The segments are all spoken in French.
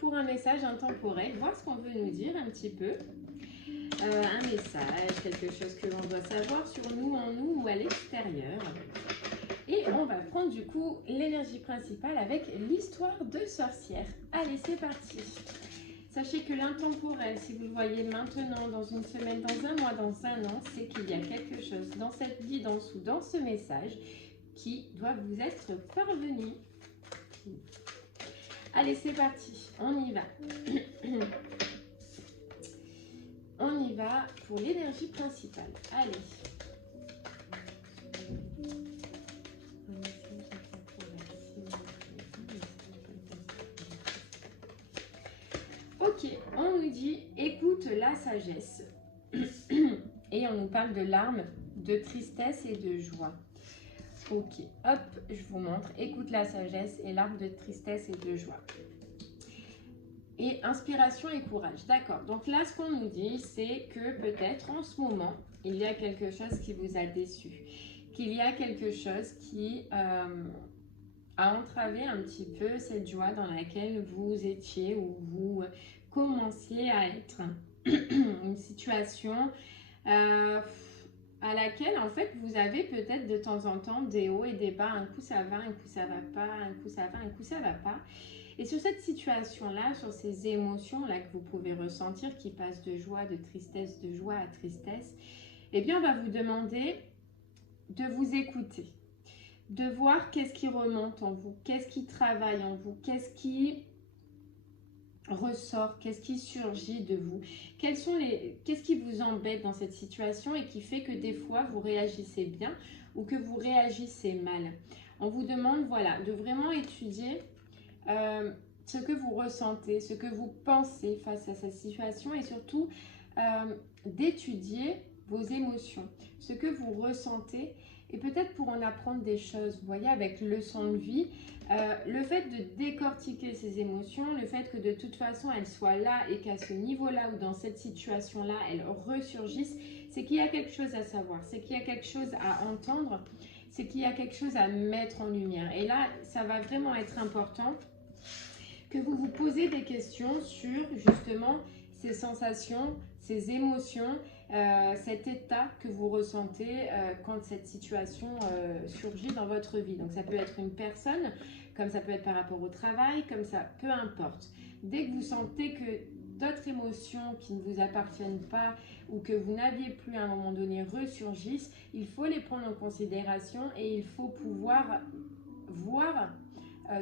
pour un message intemporel, voir ce qu'on veut nous dire un petit peu. Un message, quelque chose que l'on doit savoir sur nous, en nous ou à l'extérieur. Et on va prendre du coup l'énergie principale avec l'histoire de sorcière. Allez, c'est parti. Sachez que l'intemporel, si vous le voyez maintenant, dans une semaine, dans un mois, dans un an, c'est qu'il y a quelque chose dans cette guidance ou dans ce message qui doit vous être parvenu. Allez, c'est parti, on y va. On y va pour l'énergie principale. Allez. Ok, on nous dit écoute la sagesse. Et on nous parle de larmes, de tristesse et de joie. Ok, hop, je vous montre. Écoute la sagesse et larmes de tristesse et de joie. Et inspiration et courage. D'accord. Donc là, ce qu'on nous dit, c'est que peut-être en ce moment, il y a quelque chose qui vous a déçu. Qu'il y a quelque chose qui a entravé un petit peu cette joie dans laquelle vous étiez ou vous commenciez à être. Une situation à laquelle, en fait, vous avez peut-être de temps en temps des hauts et des bas. Un coup, ça va, un coup, ça va pas. Un coup, ça va, un coup, ça va pas. Et sur cette situation-là, sur ces émotions-là que vous pouvez ressentir, qui passent de joie, de tristesse, de joie à tristesse, eh bien, on va vous demander de vous écouter, de voir qu'est-ce qui remonte en vous, qu'est-ce qui travaille en vous, qu'est-ce qui ressort, qu'est-ce qui surgit de vous, qu'est-ce qui vous embête dans cette situation et qui fait que des fois, vous réagissez bien ou que vous réagissez mal. On vous demande, voilà, de vraiment étudier ce que vous ressentez, ce que vous pensez face à cette situation et surtout d'étudier vos émotions, ce que vous ressentez et peut-être pour en apprendre des choses, vous voyez, avec leçon de vie, le fait de décortiquer ces émotions, le fait que de toute façon elles soient là et qu'à ce niveau-là ou dans cette situation-là, elles ressurgissent, c'est qu'il y a quelque chose à savoir, c'est qu'il y a quelque chose à entendre, c'est qu'il y a quelque chose à mettre en lumière. Et là, ça va vraiment être important que vous vous posez des questions sur justement ces sensations, ces émotions, cet état que vous ressentez quand cette situation surgit dans votre vie. Donc ça peut être une personne, comme ça peut être par rapport au travail, comme ça, peu importe. Dès que vous sentez que d'autres émotions qui ne vous appartiennent pas ou que vous n'aviez plus à un moment donné ressurgissent, il faut les prendre en considération et il faut pouvoir voir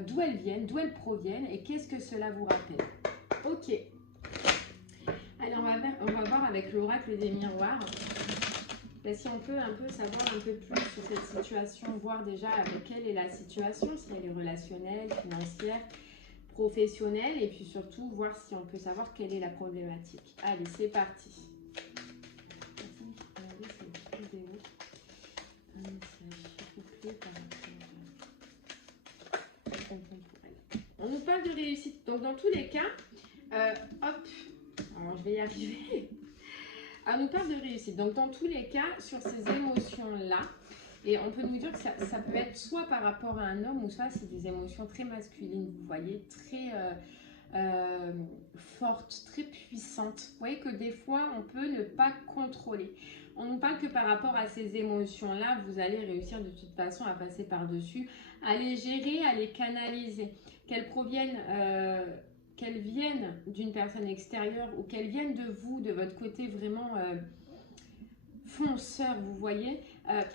d'où elles viennent, d'où elles proviennent et qu'est-ce que cela vous rappelle. Ok. Alors on va voir avec l'oracle des miroirs. Là, si on peut un peu savoir un peu plus sur cette situation, voir déjà avec quelle est la situation, si elle est relationnelle, financière, professionnelle, et puis surtout voir si on peut savoir quelle est la problématique. Allez, c'est parti. On nous parle de réussite. Donc, dans tous les cas, hop, alors je vais y arriver. On nous parle de réussite. Donc, dans tous les cas, sur ces émotions-là, et on peut nous dire que ça peut être soit par rapport à un homme ou soit c'est des émotions très masculines, vous voyez, très fortes, très puissantes. Vous voyez que des fois, on peut ne pas contrôler. On nous parle que par rapport à ces émotions-là, vous allez réussir de toute façon à passer par-dessus, à les gérer, à les canaliser. Qu'elles viennent d'une personne extérieure ou qu'elles viennent de vous, de votre côté vraiment fonceur, vous voyez,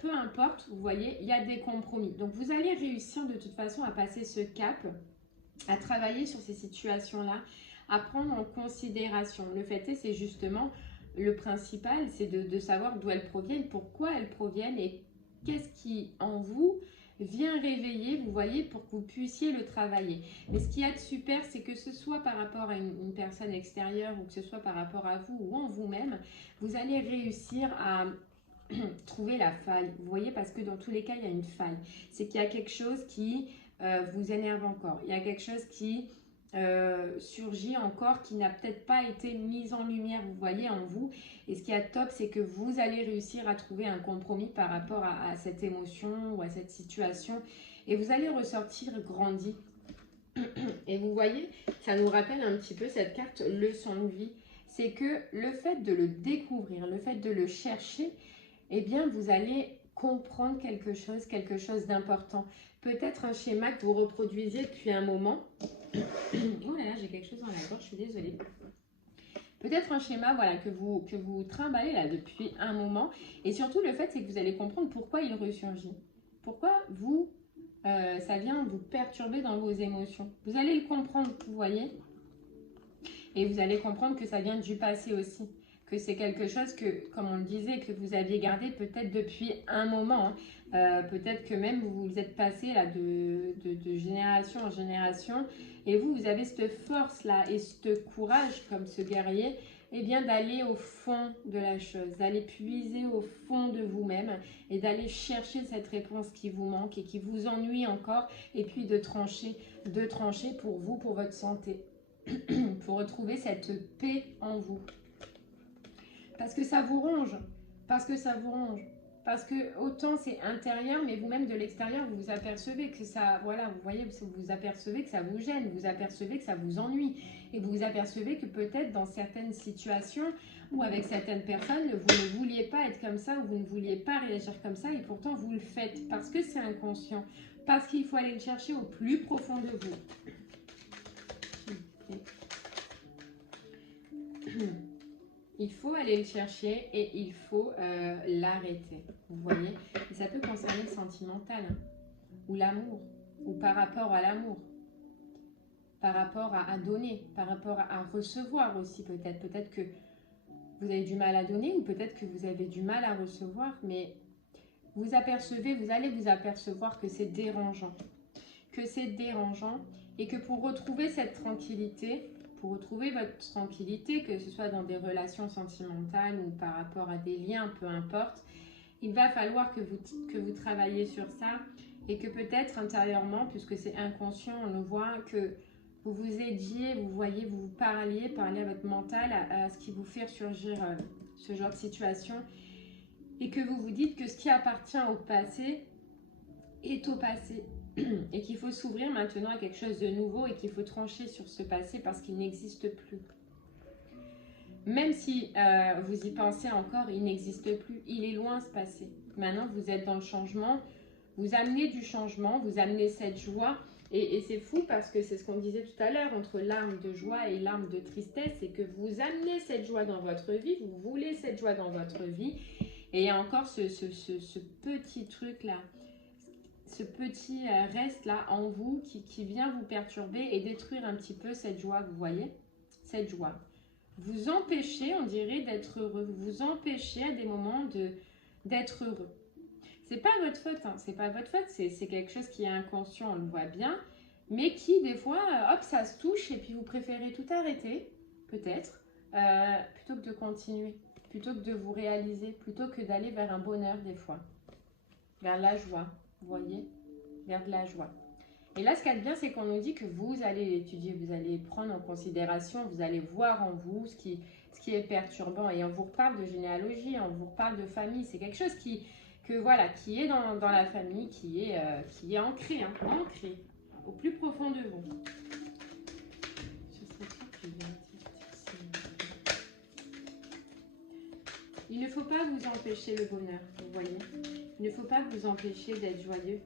peu importe, vous voyez, il y a des compromis. Donc vous allez réussir de toute façon à passer ce cap, à travailler sur ces situations-là, à prendre en considération. Le fait est, c'est justement le principal, c'est de savoir d'où elles proviennent, pourquoi elles proviennent et qu'est-ce qui en vous vient réveiller, vous voyez, pour que vous puissiez le travailler. Mais ce qu'il y a de super, c'est que ce soit par rapport à une personne extérieure ou que ce soit par rapport à vous ou en vous-même, vous allez réussir à trouver la faille, vous voyez, parce que dans tous les cas, il y a une faille. C'est qu'il y a quelque chose qui vous énerve encore. Il y a quelque chose qui surgit encore, qui n'a peut-être pas été mise en lumière, vous voyez, en vous. Et ce qui est top, c'est que vous allez réussir à trouver un compromis par rapport à cette émotion ou à cette situation. Et vous allez ressortir grandi. Et vous voyez, ça nous rappelle un petit peu cette carte leçon de vie. C'est que le fait de le découvrir, le fait de le chercher, eh bien, vous allez comprendre quelque chose d'important. Peut-être un schéma que vous reproduisez depuis un moment. Oh là là, j'ai quelque chose dans la gorge, je suis désolée. Peut-être un schéma voilà, que vous trimballez là depuis un moment. Et surtout, le fait, c'est que vous allez comprendre pourquoi il ressurgit. Pourquoi vous, ça vient vous perturber dans vos émotions. Vous allez le comprendre, vous voyez. Et vous allez comprendre que ça vient du passé aussi. Que c'est quelque chose que, comme on le disait, que vous aviez gardé peut-être depuis un moment. Hein. Peut-être que même vous vous êtes passé là, de génération en génération. Et vous avez cette force-là et ce courage, comme ce guerrier, eh bien d'aller au fond de la chose, d'aller puiser au fond de vous-même et d'aller chercher cette réponse qui vous manque et qui vous ennuie encore. Et puis de trancher pour vous, pour votre santé. Pour retrouver cette paix en vous. Parce que ça vous ronge. Parce que ça vous ronge. Parce que autant c'est intérieur, mais vous-même de l'extérieur, vous vous apercevez que ça, voilà, vous voyez, vous apercevez que ça vous gêne, vous apercevez que ça vous ennuie. Et vous vous apercevez que peut-être dans certaines situations ou avec certaines personnes, vous ne vouliez pas être comme ça ou vous ne vouliez pas réagir comme ça et pourtant vous le faites parce que c'est inconscient. Parce qu'il faut aller le chercher au plus profond de vous. Il faut aller le chercher et il faut l'arrêter. Vous voyez? Et ça peut concerner le sentimental, hein, ou l'amour, ou par rapport à l'amour, par rapport à donner, par rapport à recevoir aussi peut-être. Peut-être que vous avez du mal à donner ou peut-être que vous avez du mal à recevoir, mais vous apercevez, vous allez vous apercevoir que c'est dérangeant. Que c'est dérangeant et que pour retrouver cette tranquillité, pour retrouver votre tranquillité, que ce soit dans des relations sentimentales ou par rapport à des liens, peu importe, il va falloir que vous travaillez sur ça et que peut-être intérieurement, puisque c'est inconscient, on le voit, que vous vous aidiez, vous voyez, vous parliez à votre mental, à ce qui vous fait surgir ce genre de situation et que vous vous dites que ce qui appartient au passé est au passé. Et qu'il faut s'ouvrir maintenant à quelque chose de nouveau et qu'il faut trancher sur ce passé parce qu'il n'existe plus. Même si vous y pensez encore, il n'existe plus. Il est loin ce passé. Maintenant, vous êtes dans le changement. Vous amenez du changement, vous amenez cette joie. Et c'est fou parce que c'est ce qu'on disait tout à l'heure, entre larmes de joie et larmes de tristesse, c'est que vous amenez cette joie dans votre vie, vous voulez cette joie dans votre vie. Et il y a encore ce petit truc-là, ce petit reste là en vous qui vient vous perturber et détruire un petit peu cette joie, vous voyez, cette joie. Vous empêchez, on dirait, d'être heureux, vous empêchez à des moments d'être heureux. C'est pas votre faute, hein, c'est pas votre faute, c'est quelque chose qui est inconscient, on le voit bien, mais qui des fois, hop, ça se touche et puis vous préférez tout arrêter, peut-être, plutôt que de continuer, plutôt que de vous réaliser, plutôt que d'aller vers un bonheur des fois, vers la joie. Vous voyez, vers de la joie. Et là, ce qu'il y a de bien, c'est qu'on nous dit que vous allez l'étudier, vous allez prendre en considération, vous allez voir en vous ce qui est perturbant. Et on vous reparle de généalogie, on vous reparle de famille. C'est quelque chose qui est dans la famille, qui est ancré, hein, ancré au plus profond de vous. Il ne faut pas vous empêcher le bonheur, vous voyez. Il ne faut pas vous empêcher d'être joyeux,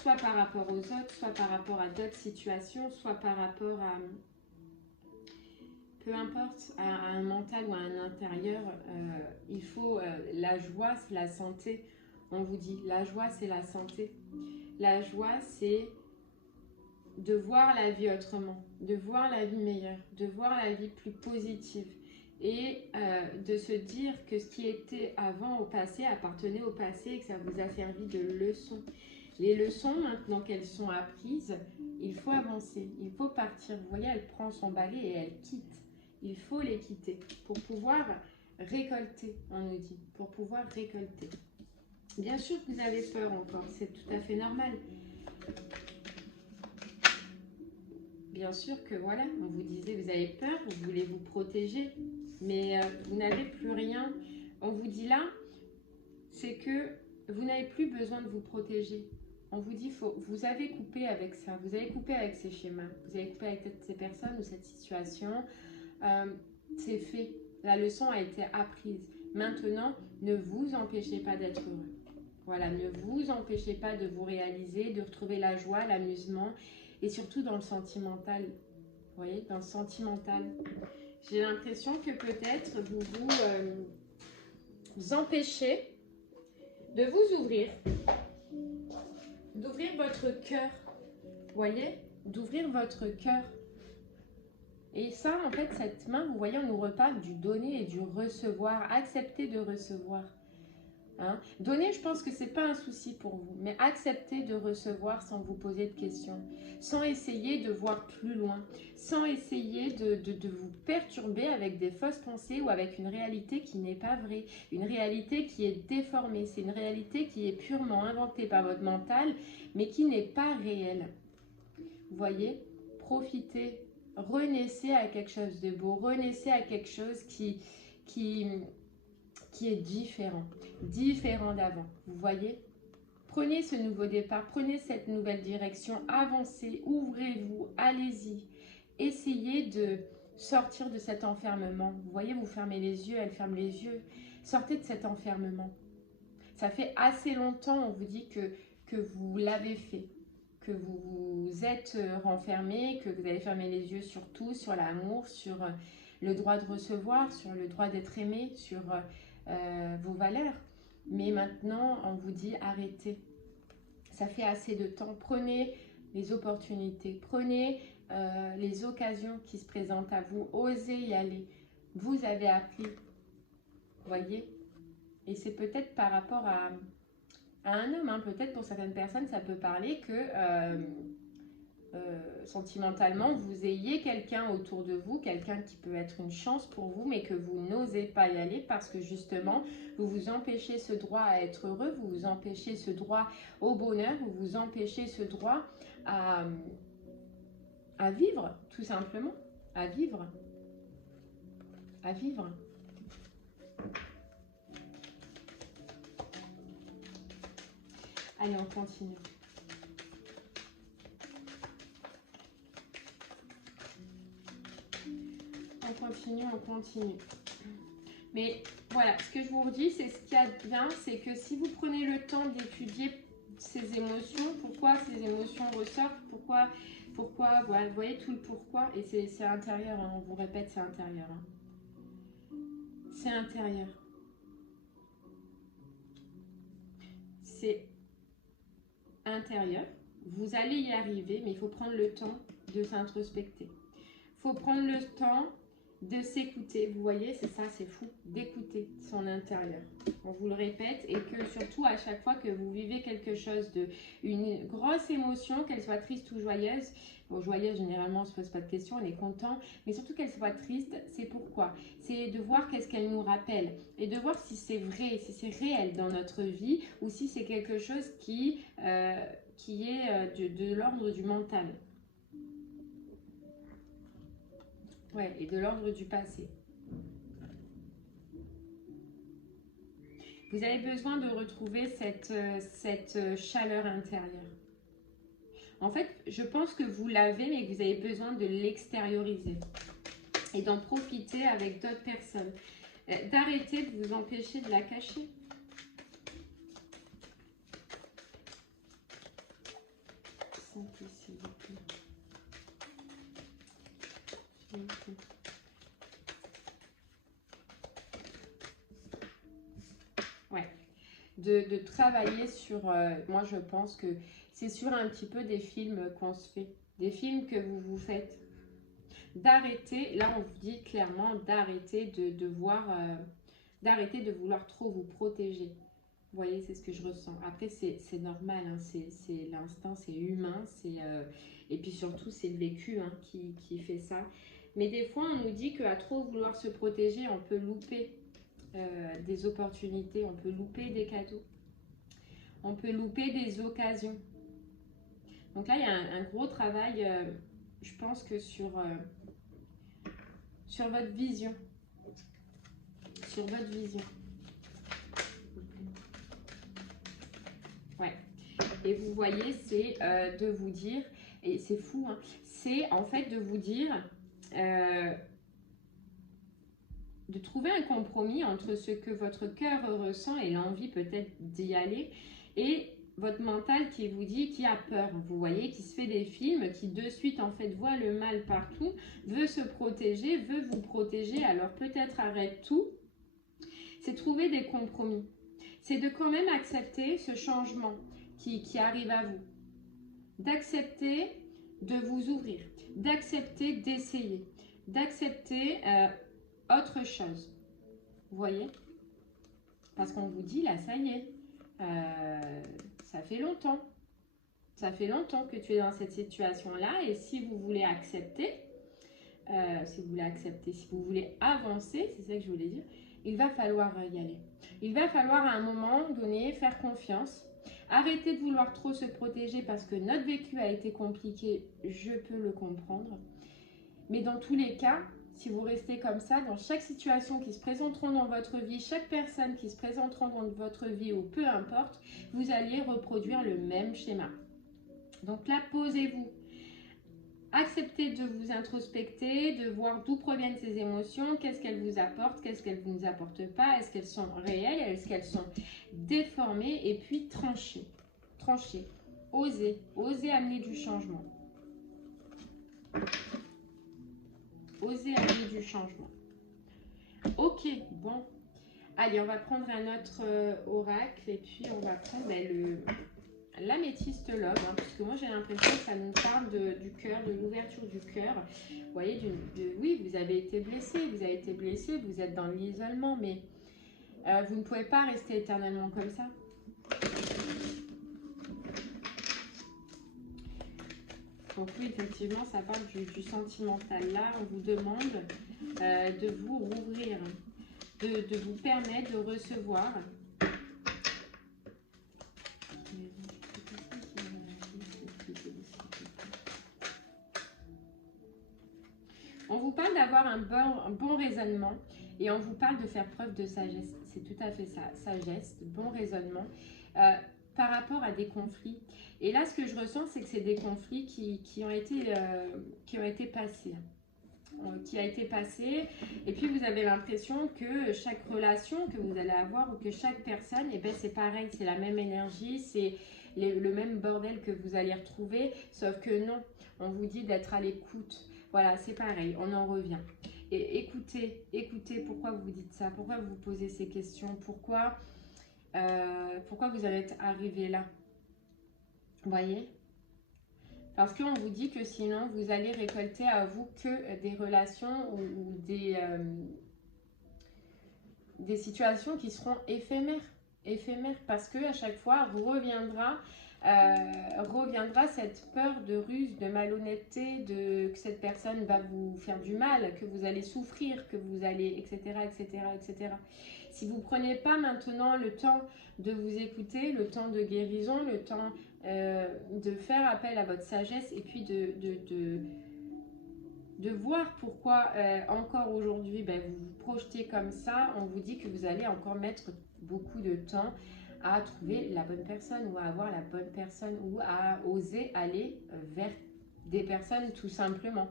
soit par rapport aux autres, soit par rapport à d'autres situations, soit par rapport à, peu importe, à un mental ou à un intérieur. Il faut, la joie, c'est la santé. On vous dit, la joie, c'est la santé. La joie, c'est de voir la vie autrement, de voir la vie meilleure, de voir la vie plus positive. Et de se dire que ce qui était avant au passé appartenait au passé et que ça vous a servi de leçon. Les leçons, maintenant qu'elles sont apprises, il faut avancer, il faut partir. Vous voyez, elle prend son balai et elle quitte. Il faut les quitter pour pouvoir récolter, on nous dit, pour pouvoir récolter. Bien sûr que vous avez peur encore, c'est tout à fait normal. Bien sûr que voilà, on vous disait, vous avez peur, vous voulez vous protéger, mais vous n'avez plus rien. On vous dit là, c'est que vous n'avez plus besoin de vous protéger. On vous dit, vous avez coupé avec ça, vous avez coupé avec ces schémas, vous avez coupé avec ces personnes ou cette situation. C'est fait, la leçon a été apprise. Maintenant, ne vous empêchez pas d'être heureux. Voilà, ne vous empêchez pas de vous réaliser, de retrouver la joie, l'amusement et surtout dans le sentimental. Vous voyez, dans le sentimental. J'ai l'impression que peut-être vous empêchez de vous ouvrir, d'ouvrir votre cœur. Vous voyez, d'ouvrir votre cœur. Et ça, en fait, cette main, vous voyez, on nous reparle du donner et du recevoir. Accepter de recevoir. Hein? Donner, je pense que ce n'est pas un souci pour vous, mais accepter de recevoir sans vous poser de questions, sans essayer de voir plus loin, sans essayer de vous perturber avec des fausses pensées ou avec une réalité qui n'est pas vraie, une réalité qui est déformée. C'est une réalité qui est purement inventée par votre mental, mais qui n'est pas réelle. Vous voyez, profitez, renaissez à quelque chose de beau, renaissez à quelque chose qui est différent d'avant. Vous voyez? Prenez ce nouveau départ, prenez cette nouvelle direction, avancez, ouvrez-vous, allez-y. Essayez de sortir de cet enfermement. Vous voyez, vous fermez les yeux, elle ferme les yeux. Sortez de cet enfermement. Ça fait assez longtemps, on vous dit que vous l'avez fait, que vous vous êtes renfermé, que vous avez fermé les yeux sur tout, sur l'amour, sur le droit de recevoir, sur le droit d'être aimé, sur vos valeurs. Mais maintenant, on vous dit arrêtez. Ça fait assez de temps. Prenez les opportunités, prenez les occasions qui se présentent à vous. Osez y aller. Vous avez appris. Vous voyez? Et c'est peut-être par rapport à un homme. Hein. Peut-être pour certaines personnes, ça peut parler que sentimentalement, vous ayez quelqu'un autour de vous, quelqu'un qui peut être une chance pour vous, mais que vous n'osez pas y aller parce que justement, vous vous empêchez ce droit à être heureux, vous vous empêchez ce droit au bonheur, vous vous empêchez ce droit à vivre, tout simplement, à vivre, à vivre. Allez, on continue. On continue. Mais voilà, ce que je vous redis, c'est ce qu'il y a de bien, c'est que si vous prenez le temps d'étudier ces émotions, pourquoi ces émotions ressortent, pourquoi, voilà, vous voyez tout le pourquoi, et c'est intérieur, hein, on vous répète, c'est intérieur. Hein. C'est intérieur. C'est intérieur. Vous allez y arriver, mais il faut prendre le temps de s'introspecter. Il faut prendre le temps de s'écouter. Vous voyez, c'est ça, c'est fou, d'écouter son intérieur. On vous le répète, et que surtout à chaque fois que vous vivez quelque chose une grosse émotion, qu'elle soit triste ou joyeuse, bon, joyeuse généralement on ne se pose pas de questions, on est content, mais surtout qu'elle soit triste, c'est pourquoi? C'est de voir qu'est-ce qu'elle nous rappelle, et de voir si c'est vrai, si c'est réel dans notre vie, ou si c'est quelque chose qui est de l'ordre du mental. Ouais, et de l'ordre du passé. Vous avez besoin de retrouver cette chaleur intérieure. En fait, je pense que vous l'avez, mais que vous avez besoin de l'extérioriser. Et d'en profiter avec d'autres personnes. D'arrêter de vous empêcher de la cacher. Ouais, de travailler sur, moi je pense que c'est sur un petit peu des films qu'on se fait, des films que vous vous faites, d'arrêter, là on vous dit clairement d'arrêter de vouloir trop vous protéger. Vous voyez, c'est ce que je ressens. Après, c'est normal, hein, c'est l'instinct, c'est humain, et puis surtout, c'est le vécu hein, qui fait ça. Mais des fois, on nous dit qu'à trop vouloir se protéger, on peut louper des opportunités, on peut louper des cadeaux, on peut louper des occasions. Donc là, il y a un gros travail, je pense que sur votre vision. Sur votre vision. Ouais. Et vous voyez, c'est de vous dire, et c'est fou, hein, c'est en fait de vous dire, de trouver un compromis entre ce que votre cœur ressent et l'envie peut-être d'y aller, et votre mental qui vous dit, qui a peur, vous voyez, qui se fait des films, qui de suite en fait voit le mal partout, veut se protéger, veut vous protéger, alors peut-être arrête tout. C'est trouver des compromis. C'est de quand même accepter ce changement qui arrive à vous. D'accepter de vous ouvrir, d'accepter d'essayer, d'accepter autre chose. Vous voyez? Parce qu'on vous dit, là, ça y est, ça fait longtemps. Ça fait longtemps que tu es dans cette situation-là. Et si vous voulez accepter, si vous voulez avancer, c'est ça que je voulais dire, il va falloir y aller. Il va falloir à un moment donné faire confiance. Arrêtez de vouloir trop se protéger parce que notre vécu a été compliqué, je peux le comprendre. Mais dans tous les cas, si vous restez comme ça, dans chaque situation qui se présenteront dans votre vie, chaque personne qui se présentera dans votre vie ou peu importe, vous alliez reproduire le même schéma. Donc là, posez-vous. Acceptez de vous introspecter, de voir d'où proviennent ces émotions, qu'est-ce qu'elles vous apportent, qu'est-ce qu'elles ne vous apportent pas, est-ce qu'elles sont réelles, est-ce qu'elles sont déformées, et puis tranchez. Tranchez. Osez. Osez amener du changement. Osez amener du changement. Ok, bon. Allez, on va prendre un autre oracle et puis on va prendre l'améthyste love, hein, parce que moi j'ai l'impression que ça nous parle du cœur, de l'ouverture du cœur. Vous voyez, oui, vous avez été blessé, vous êtes dans l'isolement, mais vous ne pouvez pas rester éternellement comme ça. Donc oui, effectivement, ça parle du sentimental. Là, on vous demande de vous rouvrir, de vous permettre de recevoir. On vous parle d'avoir un bon raisonnement et on vous parle de faire preuve de sagesse. C'est tout à fait ça, sagesse, bon raisonnement par rapport à des conflits. Et là, ce que je ressens, c'est que c'est des conflits qui ont été passés. Qui a été passé, et puis vous avez l'impression que chaque relation que vous allez avoir ou que chaque personne, et ben c'est pareil, c'est la même énergie, c'est le même bordel que vous allez retrouver, sauf que non, on vous dit d'être à l'écoute. Voilà, c'est pareil, on en revient. Et écoutez pourquoi vous dites ça, pourquoi vous posez ces questions, pourquoi vous êtes arrivé là. Vous voyez? Parce qu'on vous dit que sinon, vous allez récolter à vous que des relations ou des situations qui seront éphémères. Parce qu'à chaque fois, reviendra cette peur de ruse, de malhonnêteté, que cette personne va vous faire du mal, que vous allez souffrir, que vous allez, etc., etc., etc. Si vous ne prenez pas maintenant le temps de vous écouter, le temps de guérison, le temps de faire appel à votre sagesse et puis de voir pourquoi encore aujourd'hui vous vous projetez comme ça, on vous dit que vous allez encore mettre beaucoup de temps à trouver la bonne personne ou à avoir la bonne personne ou à oser aller vers des personnes tout simplement.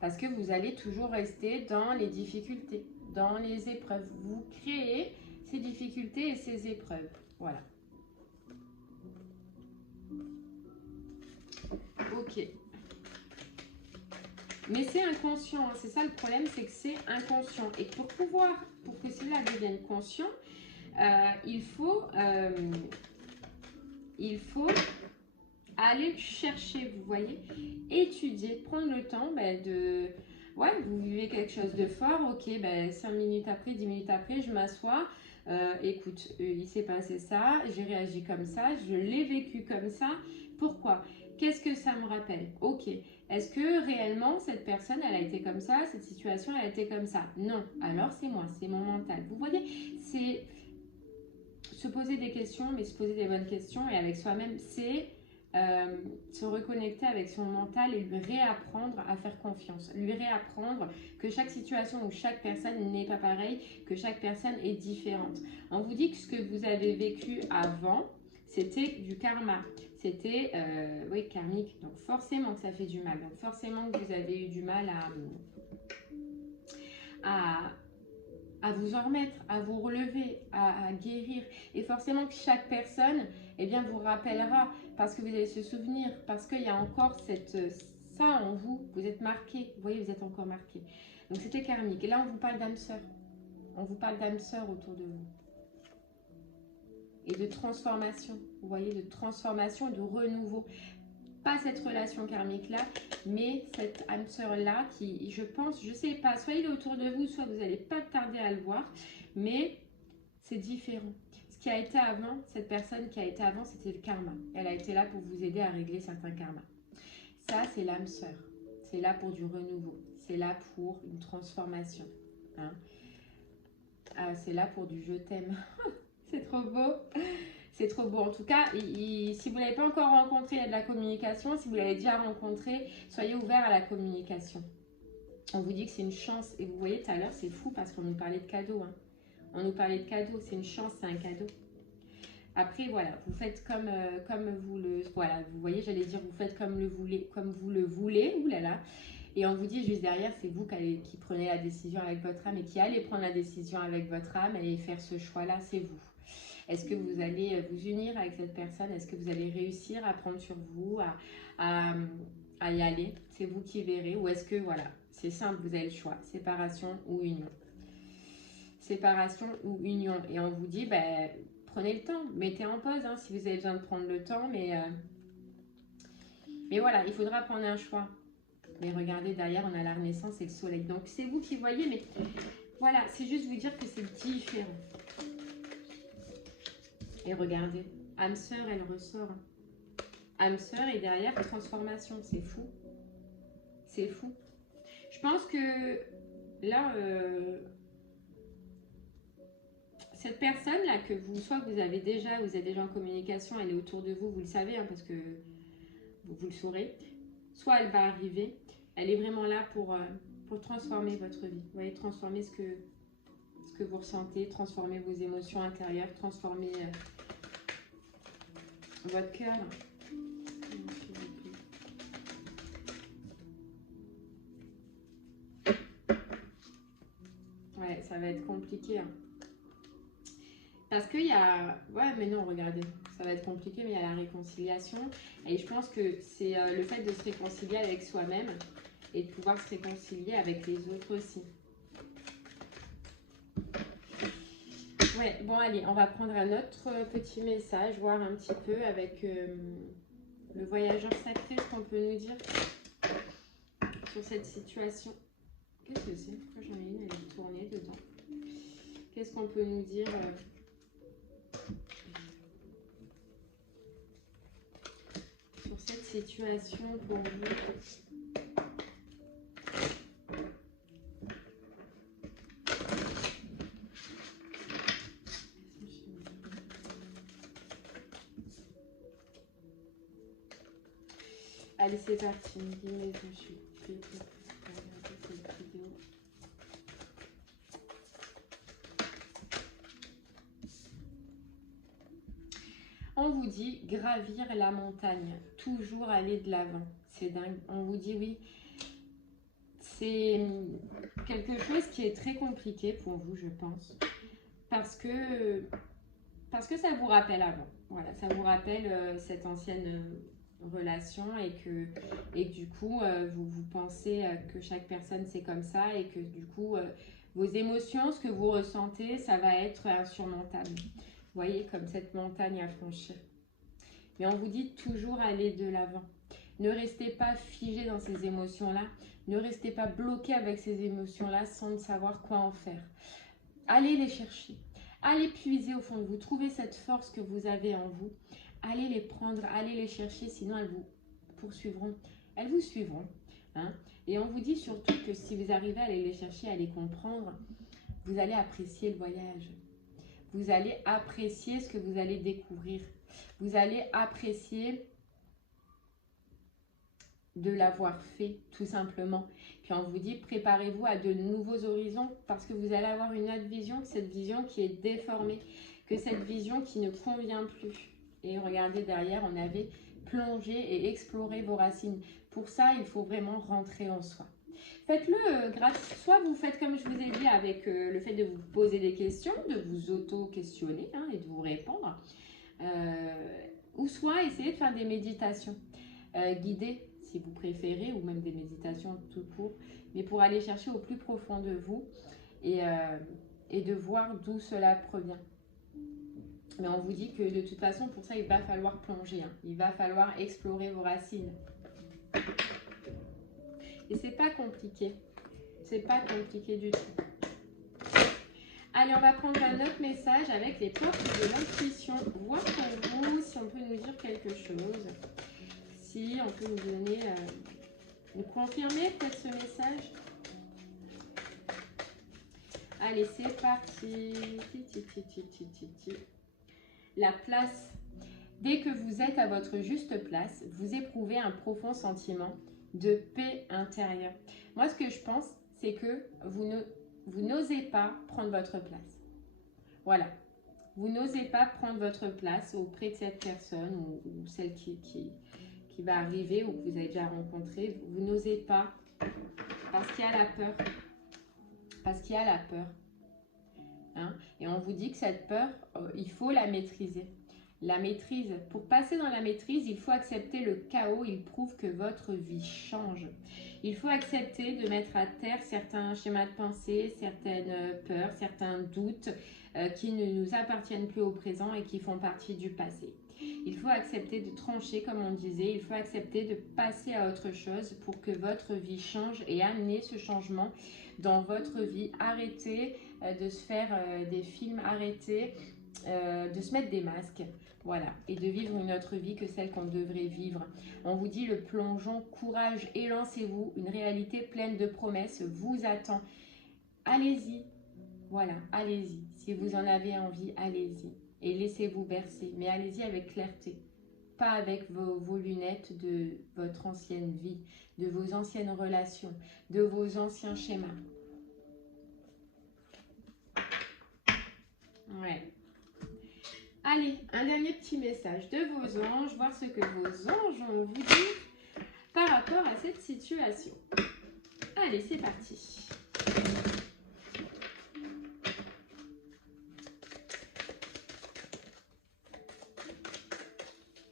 Parce que vous allez toujours rester dans les difficultés, dans les épreuves. Vous créez ces difficultés et ces épreuves. Voilà. Ok. Mais c'est inconscient, hein. C'est ça le problème, c'est que c'est inconscient. Et pour que cela devienne conscient, il faut aller chercher, vous voyez, étudier, prendre le temps vous vivez quelque chose de fort, ok, 5 minutes après, 10 minutes après, je m'assois, écoute, il s'est passé ça, j'ai réagi comme ça, je l'ai vécu comme ça, pourquoi? Qu'est-ce que ça me rappelle? Ok, est-ce que réellement cette personne, elle a été comme ça, cette situation, elle a été comme ça? Non, alors c'est moi, c'est mon mental. Vous voyez, c'est se poser des questions, mais se poser des bonnes questions, et avec soi-même, c'est se reconnecter avec son mental et lui réapprendre à faire confiance, lui réapprendre que chaque situation ou chaque personne n'est pas pareille, que chaque personne est différente. On vous dit que ce que vous avez vécu avant, c'était du karma. C'était, oui, karmique. Donc forcément que ça fait du mal. Donc forcément que vous avez eu du mal à vous en remettre, à vous relever, à guérir. Et forcément que chaque personne, eh bien, vous rappellera, parce que vous allez se souvenir, parce qu'il y a encore ça en vous, vous êtes marqué, vous voyez, vous êtes encore marqué. Donc c'était karmique. Et là, on vous parle d'âme sœur. On vous parle d'âme sœur autour de vous. Et de transformation, vous voyez, de transformation, de renouveau. Pas cette relation karmique-là, mais cette âme sœur-là qui, je pense, je sais pas, soit il est autour de vous, soit vous n'allez pas tarder à le voir, mais c'est différent. Ce qui a été avant, cette personne qui a été avant, c'était le karma. Elle a été là pour vous aider à régler certains karmas. Ça, c'est l'âme sœur. C'est là pour du renouveau. C'est là pour une transformation. Hein. C'est là pour du je t'aime. C'est trop beau. C'est trop beau. En tout cas, si vous ne l'avez pas encore rencontré, il y a de la communication. Si vous l'avez déjà rencontré, soyez ouvert à la communication. On vous dit que c'est une chance. Et vous voyez, tout à l'heure, c'est fou parce qu'on nous parlait de cadeaux. Hein. On nous parlait de cadeaux. C'est une chance, c'est un cadeau. Après, voilà, vous faites comme vous le... Voilà, vous voyez, j'allais dire, vous faites comme vous le voulez. Ouh là là. Et on vous dit juste derrière, c'est vous qui prenez la décision avec votre âme et qui allez prendre la décision avec votre âme et faire ce choix-là, c'est vous. Est-ce que vous allez vous unir avec cette personne? Est-ce que vous allez réussir à prendre sur vous, à y aller? C'est vous qui verrez. Ou est-ce que, voilà, c'est simple, vous avez le choix. Séparation ou union. Séparation ou union. Et on vous dit, ben, prenez le temps. Mettez en pause hein, si vous avez besoin de prendre le temps. Mais voilà, il faudra prendre un choix. Mais regardez, derrière, on a la Renaissance et le Soleil. Donc, c'est vous qui voyez. Mais voilà, c'est juste vous dire que c'est différent. Et regardez, âme sœur, elle ressort. Âme sœur et derrière, transformation. C'est fou. C'est fou. Je pense que là, cette personne-là, que soit vous êtes déjà en communication, elle est autour de vous, vous le savez, hein, parce que vous le saurez. Soit elle va arriver, elle est vraiment là pour transformer votre vie. Vous voyez, transformer ce que vous ressentez, transformer vos émotions intérieures, transformer... votre cœur. Ouais, ça va être compliqué. Hein. Parce qu'il y a... Ouais, mais non, regardez. Ça va être compliqué, mais il y a la réconciliation. Et je pense que c'est le fait de se réconcilier avec soi-même et de pouvoir se réconcilier avec les autres aussi. Ouais, bon, allez, on va prendre un autre petit message, voir un petit peu avec le voyageur sacré, ce qu'on peut nous dire sur cette situation. Qu'est-ce que c'est? Pourquoi j'en ai une, elle est tournée dedans. Qu'est-ce qu'on peut nous dire sur cette situation pour vous? Allez, c'est parti. Dis-moi, je suis prête pour regarder cette vidéo. On vous dit gravir la montagne, toujours aller de l'avant. C'est dingue. On vous dit oui. C'est quelque chose qui est très compliqué pour vous, je pense. Parce que ça vous rappelle avant. Voilà, ça vous rappelle cette ancienne relation et que du coup, vous pensez que chaque personne c'est comme ça et que du coup, vos émotions, ce que vous ressentez, ça va être insurmontable. Vous voyez, comme cette montagne à franchir. Mais on vous dit toujours aller de l'avant. Ne restez pas figé dans ces émotions-là. Ne restez pas bloqué avec ces émotions-là sans savoir quoi en faire. Allez les chercher. Allez puiser au fond de vous. Trouvez cette force que vous avez en vous. Allez les prendre, allez les chercher, sinon elles vous poursuivront. Elles vous suivront. Hein? Et on vous dit surtout que si vous arrivez à aller les chercher, à les comprendre, vous allez apprécier le voyage. Vous allez apprécier ce que vous allez découvrir. Vous allez apprécier de l'avoir fait, tout simplement. Puis on vous dit, préparez-vous à de nouveaux horizons parce que vous allez avoir une autre vision, cette vision qui est déformée, que cette vision qui ne convient plus. Et regardez derrière, on avait plongé et exploré vos racines. Pour ça, il faut vraiment rentrer en soi. Faites-le soit vous faites comme je vous ai dit avec le fait de vous poser des questions, de vous auto-questionner hein, et de vous répondre. Ou soit essayez de faire des méditations guidées si vous préférez, ou même des méditations tout court, mais pour aller chercher au plus profond de vous et de voir d'où cela provient. Mais on vous dit que de toute façon, pour ça, il va falloir plonger. Hein. Il va falloir explorer vos racines. Et c'est pas compliqué. C'est pas compliqué du tout. Allez, on va prendre un autre message avec les portes de l'intuition. Voir pour vous si on peut nous dire quelque chose. Si on peut nous donner... nous confirmer peut-être ce message. Allez, c'est parti. La place. Dès que vous êtes à votre juste place, vous éprouvez un profond sentiment de paix intérieure. Moi, ce que je pense, c'est que vous n'osez pas prendre votre place. Voilà. Vous n'osez pas prendre votre place auprès de cette personne ou celle qui va arriver ou que vous avez déjà rencontré. Vous n'osez pas parce qu'il y a la peur. Parce qu'il y a la peur. Hein? Et on vous dit que cette peur, il faut la maîtriser. La maîtrise. Pour passer dans la maîtrise, il faut accepter le chaos. Il prouve que votre vie change. Il faut accepter de mettre à terre certains schémas de pensée, certaines peurs, certains doutes qui ne nous appartiennent plus au présent et qui font partie du passé. Il faut accepter de trancher, comme on disait. Il faut accepter de passer à autre chose pour que votre vie change et amener ce changement dans votre vie. Arrêtez de se faire des films, arrêtez de se mettre des masques. Voilà, et de vivre une autre vie que celle qu'on devrait vivre. On vous dit le plongeon, courage et lancez-vous. Une réalité pleine de promesses vous attend. Allez-y, voilà, allez-y. Si vous en avez envie, allez-y. Et laissez-vous bercer, mais allez-y avec clarté. Pas avec vos lunettes de votre ancienne vie, de vos anciennes relations, de vos anciens schémas. Ouais. Allez, un dernier petit message de vos anges, voir ce que vos anges ont vous dit par rapport à cette situation. Allez, c'est parti.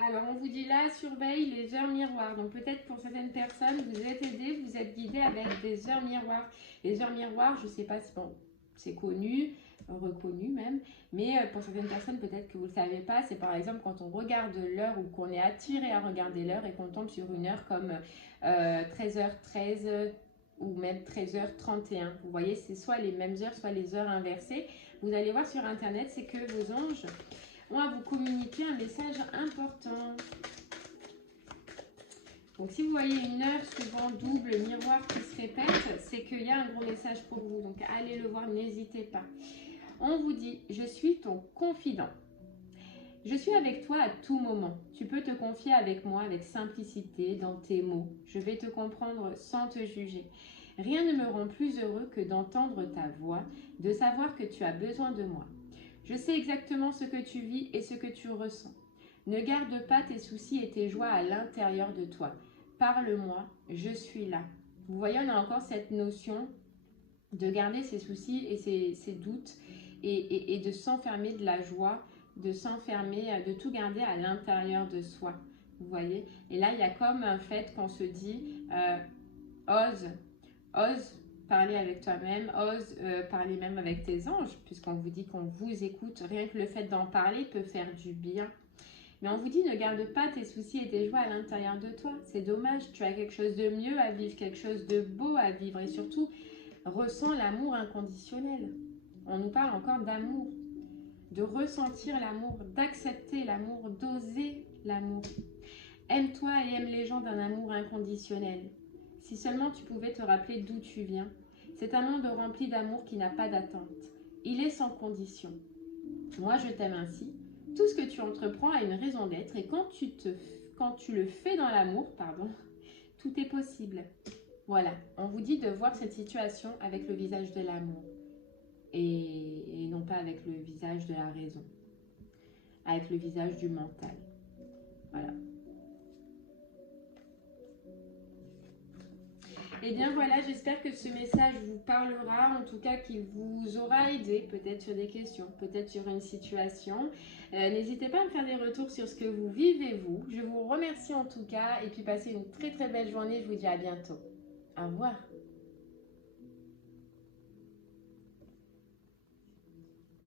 Alors, on vous dit là, surveille les heures miroirs. Donc, peut-être pour certaines personnes, vous êtes aidé, vous êtes guidé avec des heures miroirs. Les heures miroirs, je ne sais pas si bon, c'est connu, reconnu même, mais pour certaines personnes, peut-être que vous ne le savez pas, c'est par exemple quand on regarde l'heure ou qu'on est attiré à regarder l'heure et qu'on tombe sur une heure comme 13h13 ou même 13h31. Vous voyez, c'est soit les mêmes heures, soit les heures inversées. Vous allez voir sur Internet, c'est que vos anges ont à vous communiquer un message important. Donc, si vous voyez une heure souvent double, miroir qui se répète, c'est qu'il y a un gros message pour vous. Donc, allez le voir, n'hésitez pas. On vous dit, je suis ton confident. Je suis avec toi à tout moment. Tu peux te confier avec moi avec simplicité dans tes mots. Je vais te comprendre sans te juger. Rien ne me rend plus heureux que d'entendre ta voix, de savoir que tu as besoin de moi. Je sais exactement ce que tu vis et ce que tu ressens. Ne garde pas tes soucis et tes joies à l'intérieur de toi. Parle-moi, je suis là. Vous voyez, on a encore cette notion de garder ses soucis et ses doutes et de s'enfermer de la joie, de s'enfermer, de tout garder à l'intérieur de soi. Vous voyez? Et là, il y a comme un fait qu'on se dit, ose parler avec toi-même, ose parler même avec tes anges, puisqu'on vous dit qu'on vous écoute. Rien que le fait d'en parler peut faire du bien. Mais on vous dit, ne garde pas tes soucis et tes joies à l'intérieur de toi. C'est dommage, tu as quelque chose de mieux à vivre, quelque chose de beau à vivre. Et surtout, ressens l'amour inconditionnel. On nous parle encore d'amour, de ressentir l'amour, d'accepter l'amour, d'oser l'amour. Aime-toi et aime les gens d'un amour inconditionnel. Si seulement tu pouvais te rappeler d'où tu viens. C'est un monde rempli d'amour qui n'a pas d'attente. Il est sans condition. Moi, je t'aime ainsi. Tout ce que tu entreprends a une raison d'être et quand tu le fais dans l'amour, tout est possible. Voilà, on vous dit de voir cette situation avec le visage de l'amour et non pas avec le visage de la raison. avec le visage du mental. Voilà. Et bien voilà, j'espère que ce message vous parlera, en tout cas qu'il vous aura aidé, peut-être sur des questions, peut-être sur une situation. N'hésitez pas à me faire des retours sur ce que vous vivez vous. Je vous remercie en tout cas et puis passez une très très belle journée. Je vous dis à bientôt. Au revoir.